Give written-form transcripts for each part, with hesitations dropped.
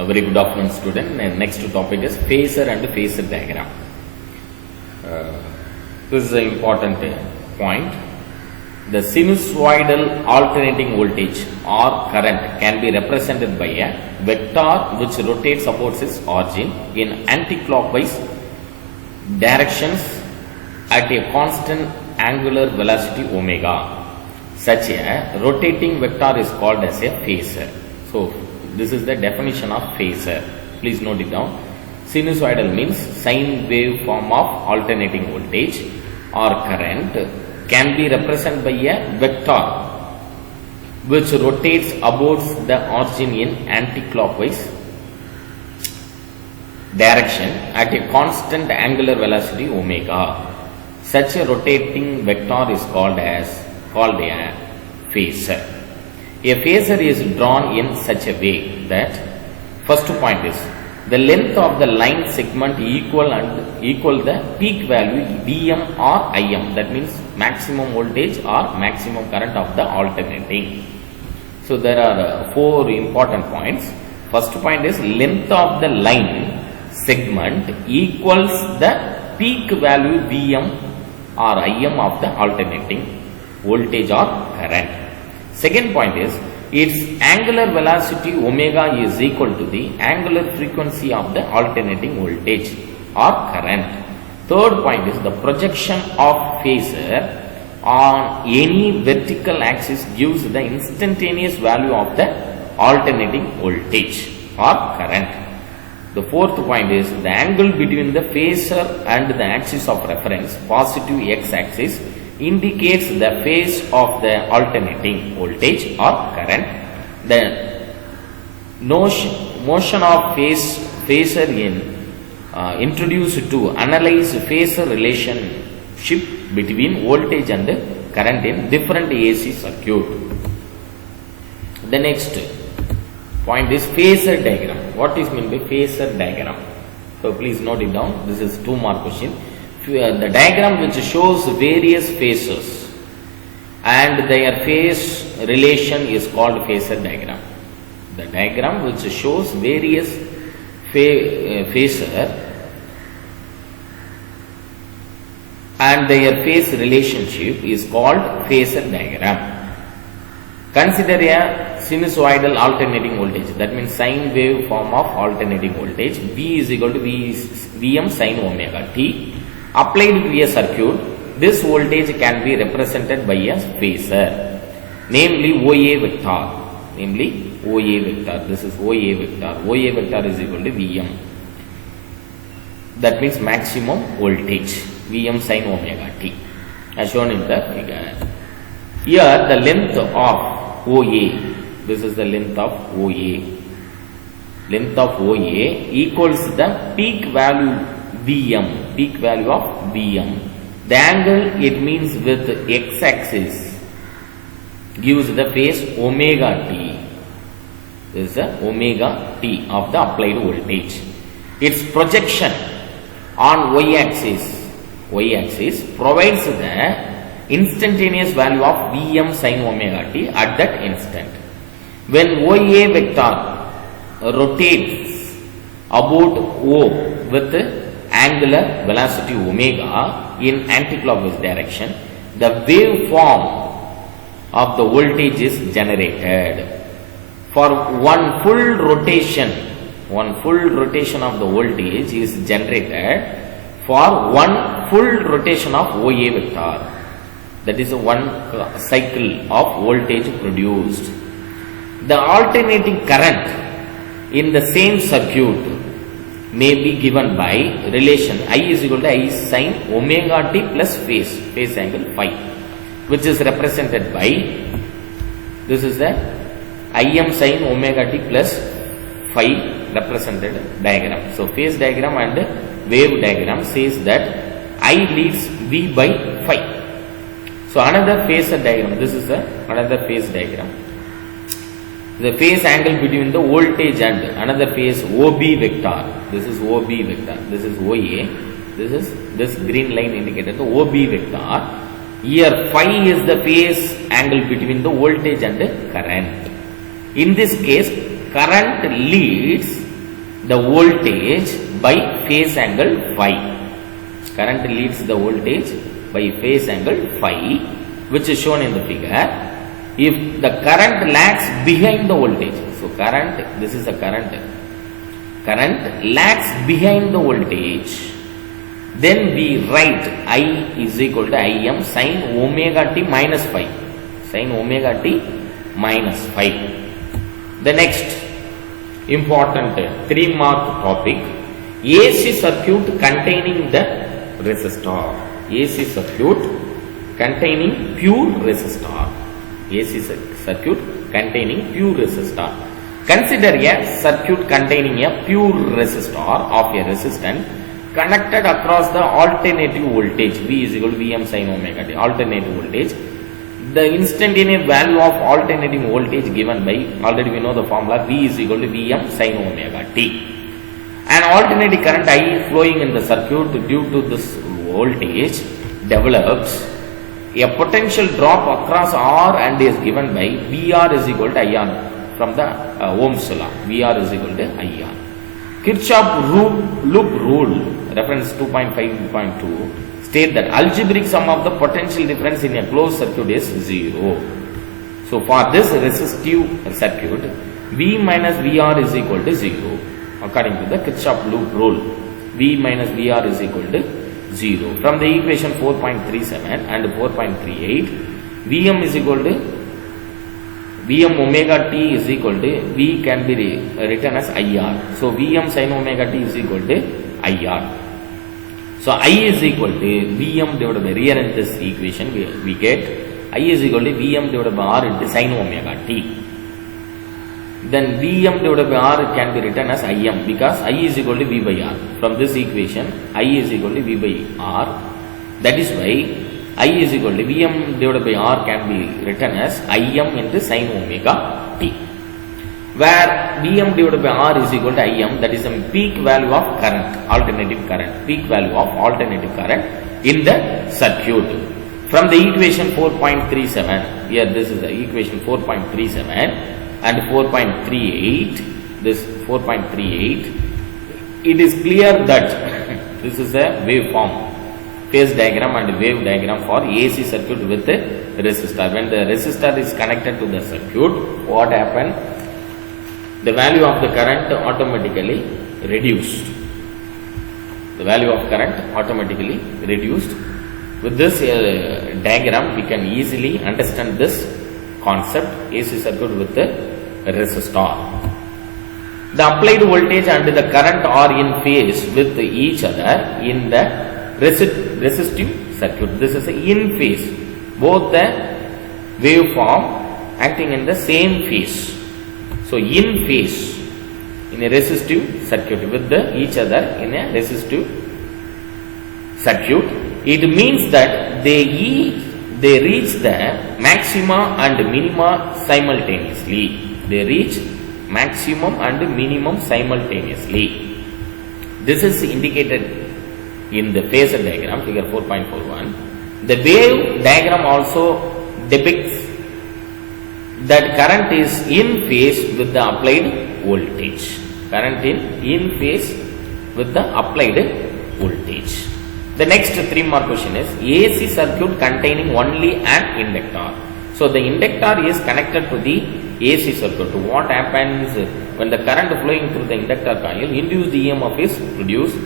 A very good afternoon, student. And next topic is phasor and phasor diagram. This is an important point. The sinusoidal alternating voltage or current can be represented by a vector which rotates towards its origin in anticlockwise directions at a constant angular velocity omega. Such a rotating vector is called as a phasor. So, this is the definition of phasor. Please note it down. Sinusoidal means sine wave form of alternating voltage or current can be represented by a vector which rotates about the origin in anticlockwise direction at a constant angular velocity omega. Such a rotating vector is called a phasor. A phasor is drawn in such a way that first point is the length of the line segment equal the peak value Vm or Im, that means maximum voltage or maximum current of the alternating. So there are four important points. First point is length of the line segment equals the peak value Vm or Im of the alternating voltage or current. Second point is its angular velocity omega is equal to the angular frequency of the alternating voltage or current. Third point is the projection of phasor on any vertical axis gives the instantaneous value of the alternating voltage or current. The fourth point is the angle between the phasor and the axis of reference, positive x-axis, indicates the phase of the alternating voltage or current. The motion of phasor introduced to analyze phasor relationship between voltage and current in different AC circuit. The next point is phasor diagram. What is meant by phasor diagram? So please note it down. This is 2 mark question. The diagram which shows various phasors and their phase relation is called phasor diagram. The diagram which shows various phasor and their phase relationship is called phasor diagram. Consider a sinusoidal alternating voltage, that means sine wave form of alternating voltage. V is equal to Vm sin omega t. Applied to a circuit, this voltage can be represented by a phasor, namely OA vector. This is OA vector. OA vector is equal to Vm. That means maximum voltage, Vm sin omega t, as shown in the figure. Here, the length of OA, this is the length of OA. Length of OA equals the peak value Vm, peak value of Vm. The angle it means with x-axis gives the phase omega t. This is the omega t of the applied voltage. Its projection on y-axis provides the instantaneous value of Vm sin omega t at that instant. When OA vector rotates about O with angular velocity omega in anticlockwise direction, the waveform of the voltage is generated. For one full rotation of the voltage is generated for one full rotation of OA vector. That is one cycle of voltage produced. The alternating current in the same circuit may be given by relation I is equal to I sin omega t plus phase angle phi, which is represented by, this is the Im sin omega t plus phi represented diagram. So phase diagram and wave diagram says that I leads V by phi. So another phasor diagram, this is another phase diagram. The phase angle between the voltage and another phase OB vector. This is OB vector. This is OA. This green line indicated the OB vector. Here phi is the phase angle between the voltage and the current. In this case, current leads the voltage by phase angle phi. Current leads the voltage by phase angle phi, which is shown in the figure. If the current lags behind the voltage, so current, this is the current lags behind the voltage, then we write I is equal to Im sin omega t minus phi. Sin omega t minus phi. The next important 3-mark topic, AC circuit containing the resistor. AC circuit containing pure resistor. AC circuit containing pure resistor. Consider a circuit containing a pure resistor of a resistance connected across the alternating voltage V is equal to Vm sin omega t. Alternating voltage. The instantaneous value of alternating voltage given by, already we know the formula, V is equal to Vm sin omega t. An alternating current I flowing in the circuit due to this voltage develops a potential drop across R and is given by VR is equal to IR from the Ohm's law. VR is equal to IR. Kirchhoff loop rule, reference 2.5.2, state that algebraic sum of the potential difference in a closed circuit is 0. So for this resistive circuit, V minus VR is equal to 0. According to the Kirchhoff loop rule, V minus VR is equal to 0. From the equation 4.37 and 4.38, Vm is equal to Vm omega t is equal to V can be written as IR. So Vm sin omega t is equal to IR. So I is equal to Vm divided by, rearrange this equation, we get I is equal to Vm divided by R into sin omega t. Then Vm divided by R can be written as Im because I is equal to V by R. From this equation, I is equal to V by R. That is why I is equal to Vm divided by R can be written as Im into sin omega t. Where Vm divided by R is equal to Im, that is the peak value of current, alternating current, peak value of alternating current in the circuit. From the equation 4.37, here this is the equation 4.37 and 4.38, this 4.38, it is clear that this is a waveform, phase diagram and wave diagram for AC circuit with a resistor. When the resistor is connected to the circuit, what happened? The value of the current automatically reduced. The value of current automatically reduced. With this diagram, we can easily understand this concept, AC circuit with a resistor. The applied voltage and the current are in phase with each other in the resistive circuit. This is in phase. Both the waveform acting in the same phase. So in phase in a resistive circuit with each other in a resistive circuit, it means that they reach the maxima and minima simultaneously. They reach maximum and minimum simultaneously. This is indicated in the phasor diagram, figure 4.41. The wave diagram also depicts that current is in phase with the applied voltage. Current in phase with the applied voltage. The next 3-mark question is AC circuit containing only an inductor. So the inductor is connected to the AC circuit. What happens when the current flowing through the inductor coil, induced EMF is produced.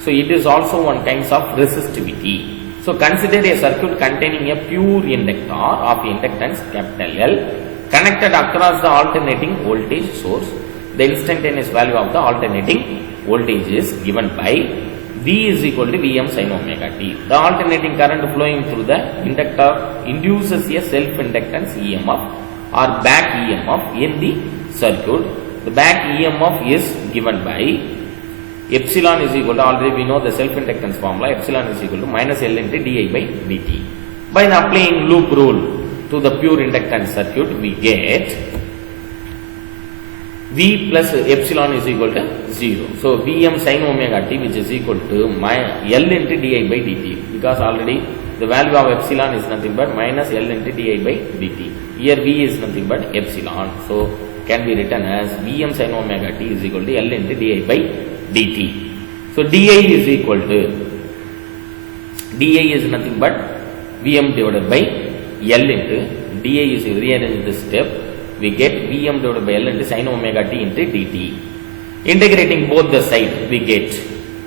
So it is also one kind of resistivity. So consider a circuit containing a pure inductor of inductance capital L connected across the alternating voltage source. The instantaneous value of the alternating voltage is given by V is equal to Vm sin omega t. The alternating current flowing through the inductor induces a self-inductance EMF or back EMF in the circuit. The back EMF is given by epsilon is equal to, already we know the self-inductance formula, epsilon is equal to minus L into di by dt. By applying loop rule to the pure inductance circuit, we get V plus epsilon is equal to 0. So Vm sin omega t, which is equal to L into di by dt, because already the value of epsilon is nothing but minus L into di by dt. Here V is nothing but epsilon. So can be written as Vm sin omega t is equal to L into di by dt. So di is equal to, di is nothing but Vm divided by L into, di is rearrange this step, we get Vm divided by L into sin omega t into dt. Integrating both the side we get,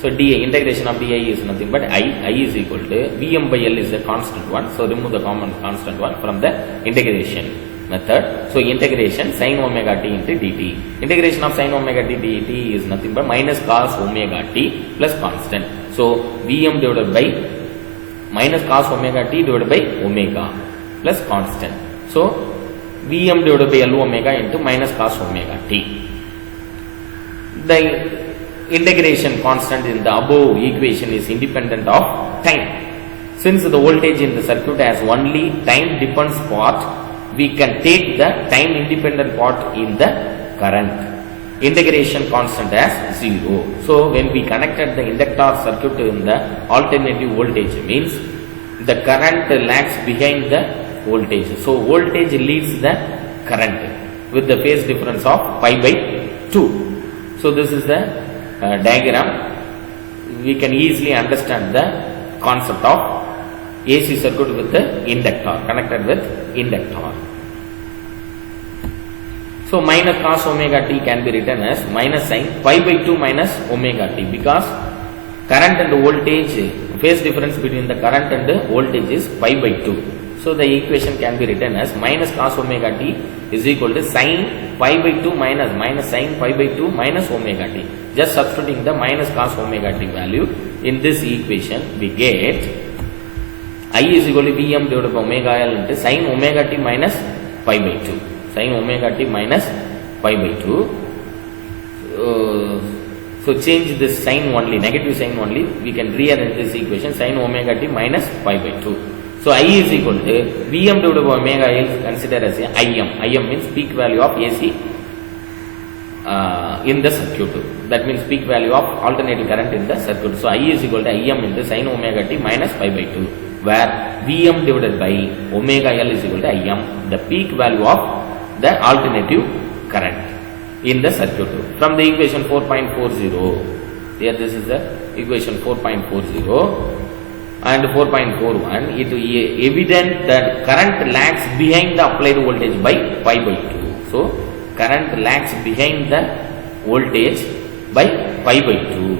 so di, integration of di is nothing but I is equal to Vm by L is the constant one, so remove the common constant one from the integration method. So integration sin omega t into dt. Integration of sin omega t dt is nothing but minus cos omega t plus constant. So Vm divided by minus cos omega t divided by omega plus constant. So Vm divided by L omega into minus cos omega t. The integration constant in the above equation is independent of time. Since the voltage in the circuit has only time dependent part, we can take the time independent part in the current. Integration constant as 0. So when we connected the inductor circuit in the alternative voltage, means the current lags behind the voltage. So voltage leads the current with the phase difference of pi by 2. So this is the diagram. We can easily understand the concept of AC circuit with the inductor, connected with inductor. So minus cos omega t can be written as minus sin pi by 2 minus omega t, because current and voltage, phase difference between the current and voltage is pi by 2. So the equation can be written as minus cos omega t is equal to sin pi by 2 minus sin pi by 2 minus omega t. Just substituting the minus cos omega t value in this equation, we get I is equal to Vm divided by omega L into sin omega t minus pi by 2. Sin omega t minus pi by 2. So change this sign only, negative sign only, we can rearrange this equation, sin omega t minus pi by 2. So I is equal to Vm divided by omega L considered as Im. Im means peak value of AC in the circuit. That means peak value of alternating current in the circuit. So I is equal to Im into sin omega t minus pi by 2, where Vm divided by omega L is equal to Im, the peak value of the alternative current in the circuit. From the equation 4.40, here this is the equation 4.40 and 4.41, it is evident that current lags behind the applied voltage by pi by 2. So current lags behind the voltage by pi by 2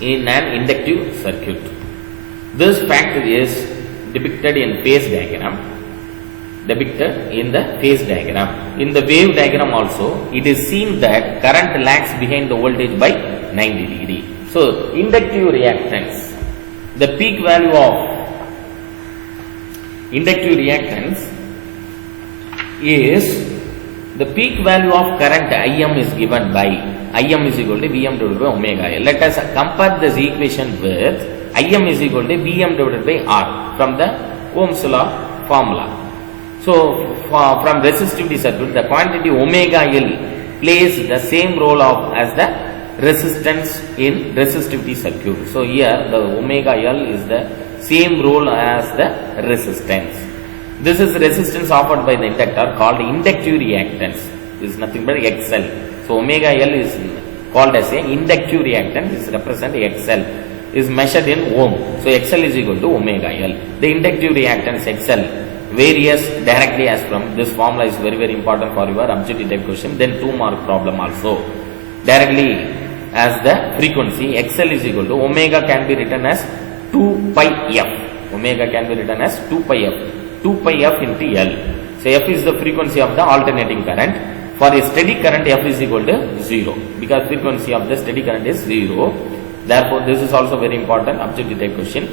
in an inductive circuit. This fact is depicted in phase diagram. In the wave diagram also, it is seen that current lags behind the voltage by 90 degree. So inductive reactance, the peak value of inductive reactance is the peak value of current Im is given by Im is equal to Vm divided by omega L. Let us compare this equation with Im is equal to Vm divided by R from the Ohm's law formula. So from resistivity circuit, the quantity omega L plays the same role as the resistance in resistivity circuit. So here the omega L is the same role as the resistance. This is resistance offered by the inductor called inductive reactance. This is nothing but XL. So omega L is called as a inductive reactance. This represents XL, is measured in ohm. So XL is equal to omega L. The inductive reactance XL varies directly as from this formula is very important for your objective type question. Then 2 mark problem also. Directly as the frequency, XL is equal to omega can be written as 2 pi f. Omega can be written as 2 pi f. 2 pi f into L. So f is the frequency of the alternating current. For a steady current, f is equal to 0, because frequency of the steady current is 0. Therefore, this is also very important objective type question.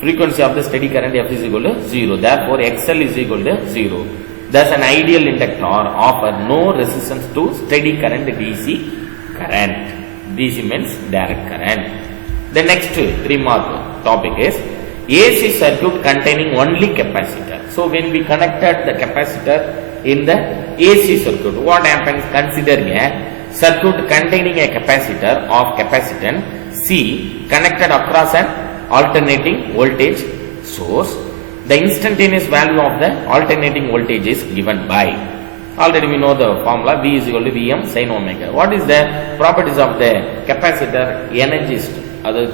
Frequency of the steady current f is equal to 0. Therefore, XL is equal to 0. Thus, an ideal inductor offers no resistance to steady current DC current. DC means direct current. The next 3 mark topic is AC circuit containing only capacitor. So when we connected the capacitor in the AC circuit, what happens? Consider a circuit containing a capacitor of capacitance C connected across an alternating voltage source. The instantaneous value of the alternating voltage is given by Already we know the formula V is equal to Vm sin omega. What is the properties of the capacitor? Energy,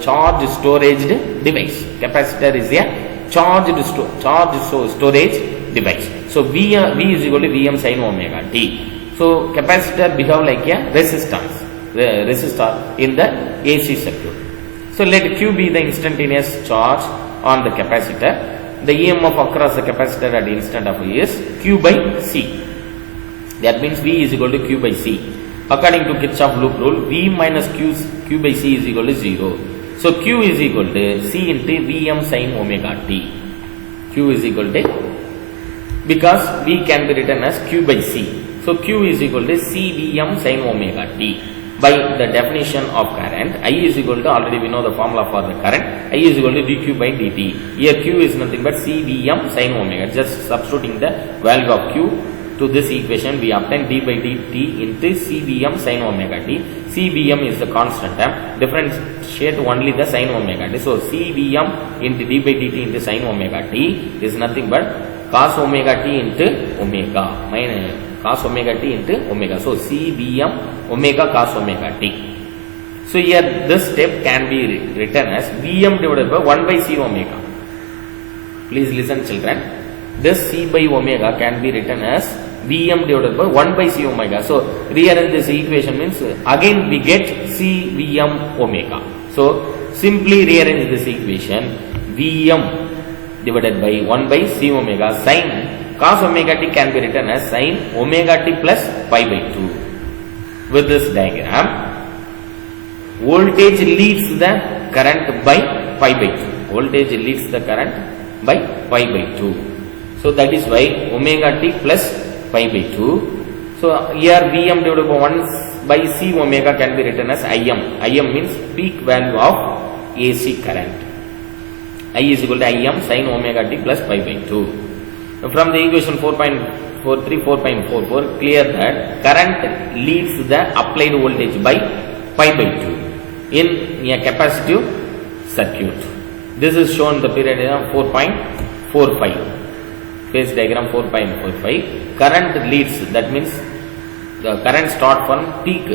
charge storage device. Capacitor is a charge storage device. So V is equal to Vm sin omega t. So capacitor behave like a resistor in the AC circuit. So let Q be the instantaneous charge on the capacitor. The EMF across the capacitor at the instant of E is Q by C. That means V is equal to Q by C. According to Kirchhoff loop rule, V minus Q by C is equal to 0. So Q is equal to C into Vm sin omega t. Q is equal to, because V can be written as Q by C. So Q is equal to CVm sin omega t. By the definition of current, I is equal to, already we know the formula for the current, I is equal to dq by dt. Here Q is nothing but CVm sin omega. Just substituting the value of Q to this equation, we obtain d by dt into CVm sin omega t. CVm is the constant term, differentiate only the sin omega t. So CVm into d by dt into sin omega t is nothing but cos omega t into omega, minus cos omega t into omega. So CVm omega cos omega t. So here this step can be written as Vm divided by 1 by C omega. Please listen children. This C by omega can be written as Vm divided by 1 by C omega. So rearrange this equation means again we get CVm omega. So simply rearrange this equation. Vm divided by 1 by C omega sin cos omega t can be written as sin omega t plus pi by 2. With this diagram, voltage leads the current by pi by 2. Voltage leads the current by pi by 2. So that is why omega t plus pi by 2. So here Vm divided by 1 by C omega can be written as Im. Im means peak value of AC current. I is equal to Im sin omega t plus pi by 2. From the equation 4.44, clear that current leads the applied voltage by pi by 2 in a capacitive circuit. This is shown the period 4.45. Phase diagram 4.45. Current leads, that means the current start from peak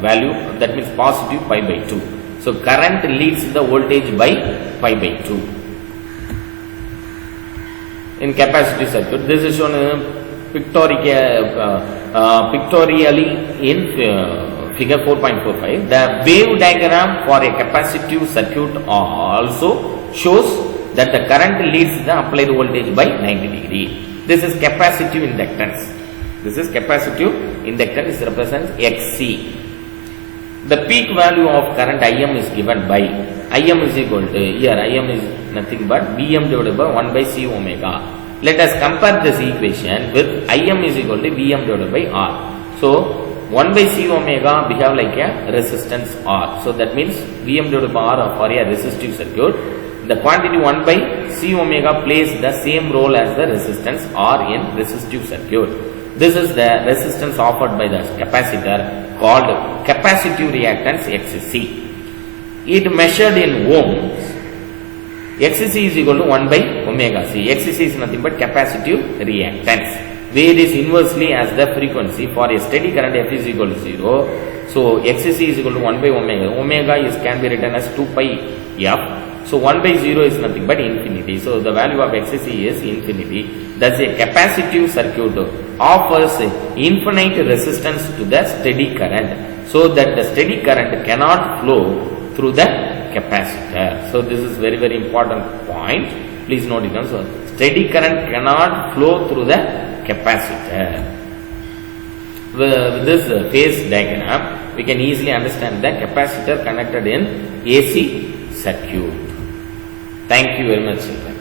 value, that means positive pi by 2. So current leads the voltage by pi by 2. In capacitive circuit, this is shown pictorially in figure 4.45. The wave diagram for a capacitive circuit also shows that the current leads the applied voltage by 90 degree. This is capacitive inductance. This is capacitive inductance, represents XC. The peak value of current Im is given by Im is equal to, here Im is nothing but Vm divided by 1 by C omega. Let us compare this equation with Im is equal to Vm divided by R. So 1 by C omega behave like a resistance R. So that means Vm divided by R for a resistive circuit. The quantity 1 by C omega plays the same role as the resistance R in resistive circuit. This is the resistance offered by the capacitor called capacitive reactance XC. It measured in ohms. XC is equal to 1 by omega C. XC is nothing but capacitive reactance. Varies inversely as the frequency. For a steady current F is equal to 0. So XC is equal to 1 by omega. Omega can be written as 2 pi F. So 1 by 0 is nothing but infinity. So the value of XC is infinity. Thus a capacitive circuit offers infinite resistance to the steady current, so that the steady current cannot flow through the capacitor. So this is very important point. Please note it down. So steady current cannot flow through the capacitor. With this phase diagram, we can easily understand the capacitor connected in AC circuit. Thank you very much, children.